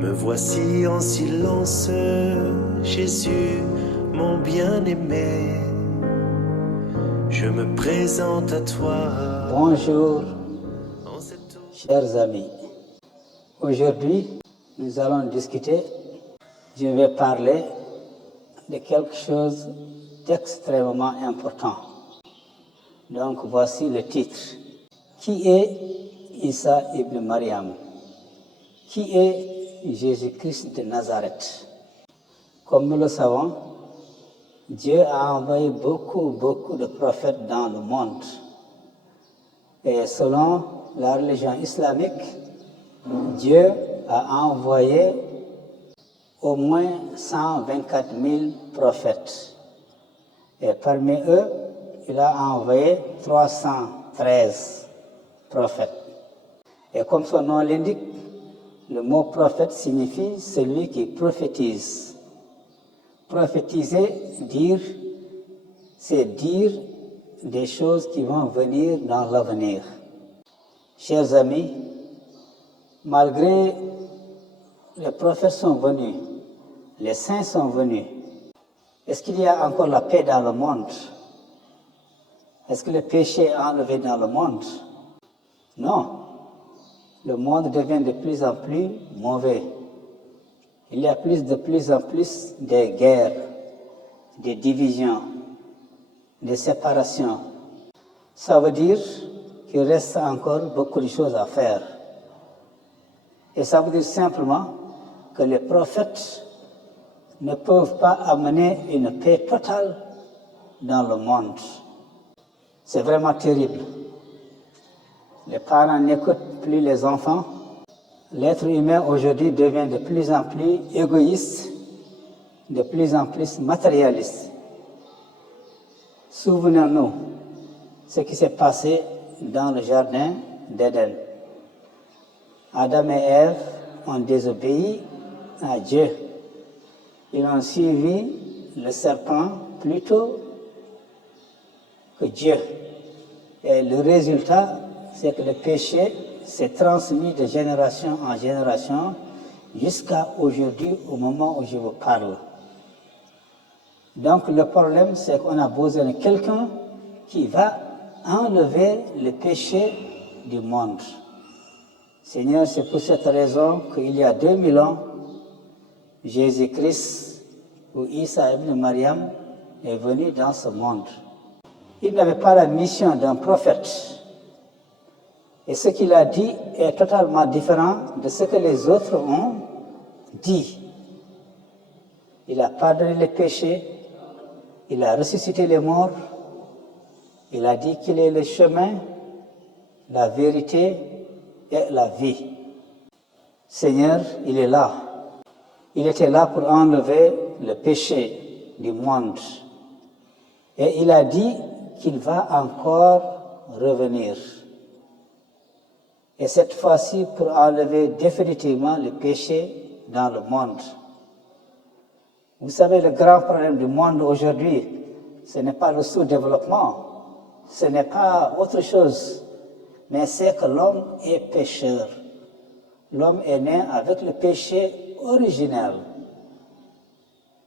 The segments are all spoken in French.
Me voici en silence, Jésus, mon bien-aimé. Je me présente à toi. Bonjour, chers amis. Aujourd'hui, nous allons discuter. Je vais parler de quelque chose d'extrêmement important. Donc, voici le titre. Qui est Isa ibn Maryam? Qui est Jésus-Christ de Nazareth? Comme nous le savons, Dieu a envoyé beaucoup de prophètes dans le monde. Et selon la religion islamique, Dieu a envoyé au moins 124 000 prophètes. Et parmi eux, il a envoyé 313 prophètes. Et comme son nom l'indique, le mot prophète signifie celui qui prophétise. Prophétiser, dire, c'est dire des choses qui vont venir dans l'avenir. Chers amis, malgré les prophètes sont venus, les saints sont venus, est-ce qu'il y a encore la paix dans le monde? Est-ce que le péché est enlevé dans le monde? Non. Le monde devient de plus en plus mauvais. Il y a de plus en plus de guerres, de divisions, de séparations. Ça veut dire qu'il reste encore beaucoup de choses à faire. Et ça veut dire simplement que les prophètes ne peuvent pas amener une paix totale dans le monde. C'est vraiment terrible. Les parents n'écoutent plus les enfants. L'être humain aujourd'hui devient de plus en plus égoïste, de plus en plus matérialiste. Souvenons-nous ce qui s'est passé dans le jardin d'Éden. Adam et Ève ont désobéi à Dieu. Ils ont suivi le serpent plutôt que Dieu. Et le résultat, c'est que le péché s'est transmis de génération en génération jusqu'à aujourd'hui, au moment où je vous parle. Donc le problème, c'est qu'on a besoin de quelqu'un qui va enlever le péché du monde. Seigneur, c'est pour cette raison qu'il y a 2000 ans, Jésus-Christ ou Isa ibn Maryam est venu dans ce monde. Il n'avait pas la mission d'un prophète. Et ce qu'il a dit est totalement différent de ce que les autres ont dit. Il a pardonné les péchés, il a ressuscité les morts, il a dit qu'il est le chemin, la vérité et la vie. Seigneur, il est là. Il était là pour enlever le péché du monde. Et il a dit qu'il va encore revenir. Et cette fois-ci pour enlever définitivement le péché dans le monde. Vous savez, le grand problème du monde aujourd'hui, ce n'est pas le sous-développement, ce n'est pas autre chose, mais c'est que l'homme est pécheur. L'homme est né avec le péché originel.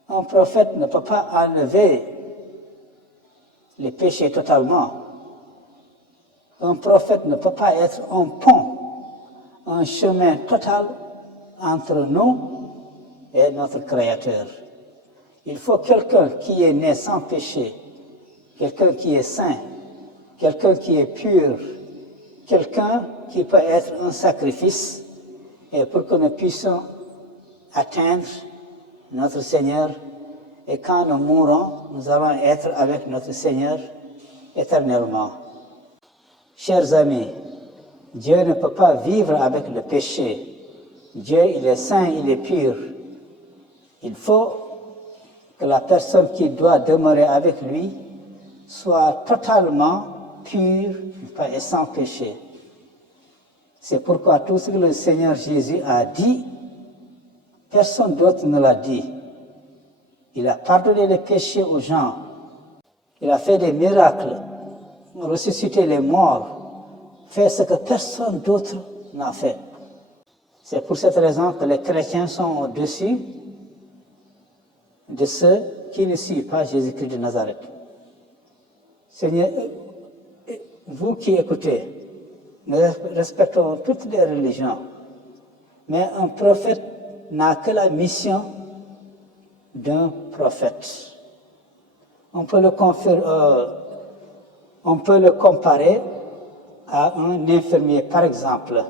Un prophète ne peut pas enlever les péchés totalement. Un prophète ne peut pas être un pont, un chemin total entre nous et notre Créateur. Il faut quelqu'un qui est né sans péché, quelqu'un qui est saint, quelqu'un qui est pur, quelqu'un qui peut être un sacrifice, et pour que nous puissions atteindre notre Seigneur, et quand nous mourrons, nous allons être avec notre Seigneur éternellement. Chers amis, Dieu ne peut pas vivre avec le péché. Dieu, il est saint, il est pur. Il faut que la personne qui doit demeurer avec lui soit totalement pure et sans péché. C'est pourquoi tout ce que le Seigneur Jésus a dit, personne d'autre ne l'a dit. Il a pardonné les péchés aux gens. Il a fait des miracles, ressuscité les morts, fait ce que personne d'autre n'a fait. C'est pour cette raison que les chrétiens sont au-dessus de ceux qui ne suivent pas Jésus-Christ de Nazareth. Seigneur, vous qui écoutez, nous respectons toutes les religions, mais un prophète n'a que la mission d'un prophète. On peut le comparer à un infirmier, par exemple.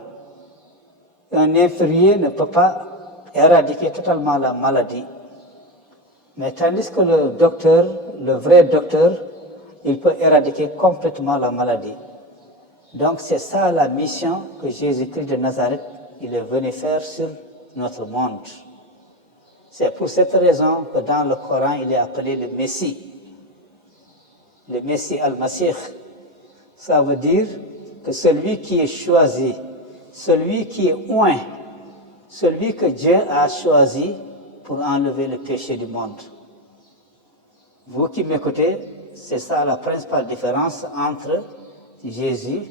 Un infirmier ne peut pas éradiquer totalement la maladie. Mais tandis que le docteur, le vrai docteur, il peut éradiquer complètement la maladie. Donc c'est ça la mission que Jésus-Christ de Nazareth, il est venu faire sur notre monde. C'est pour cette raison que dans le Coran, il est appelé le Messie. Le Messie al-Masih. Ça veut dire que celui qui est choisi, celui qui est oint, celui que Dieu a choisi pour enlever le péché du monde. Vous qui m'écoutez, c'est ça la principale différence entre Jésus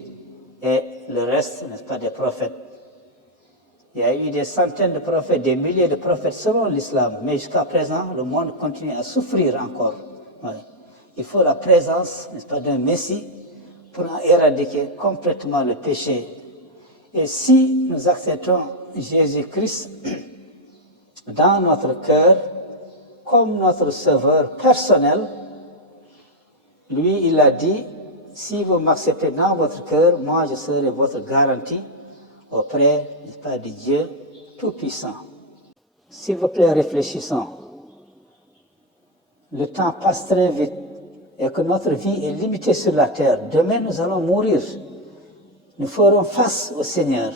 et le reste, n'est-ce pas, des prophètes. Il y a eu des centaines de prophètes, des milliers de prophètes selon l'islam, mais jusqu'à présent, le monde continue à souffrir encore. Ouais. Il faut la présence, n'est-ce pas, d'un Messie pour éradiquer complètement le péché. Et si nous acceptons Jésus-Christ dans notre cœur comme notre sauveur personnel, lui, il a dit, si vous m'acceptez dans votre cœur, moi je serai votre garantie auprès, n'est-ce pas, de Dieu Tout-Puissant. S'il vous plaît, réfléchissons. Le temps passe très vite et que notre vie est limitée sur la terre. Demain, nous allons mourir. Nous ferons face au Seigneur.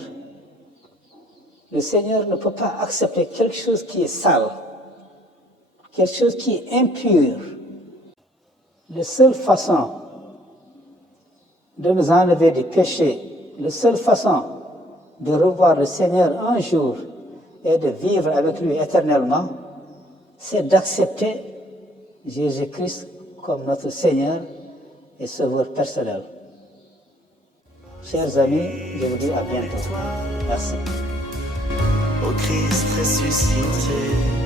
Le Seigneur ne peut pas accepter quelque chose qui est sale, quelque chose qui est impur. La seule façon de nous enlever du péché, la seule façon de revoir le Seigneur un jour et de vivre avec lui éternellement, c'est d'accepter Jésus-Christ comme notre Seigneur et Sauveur personnel. Chers amis, je vous dis à bientôt. Merci. Ô Christ ressuscité.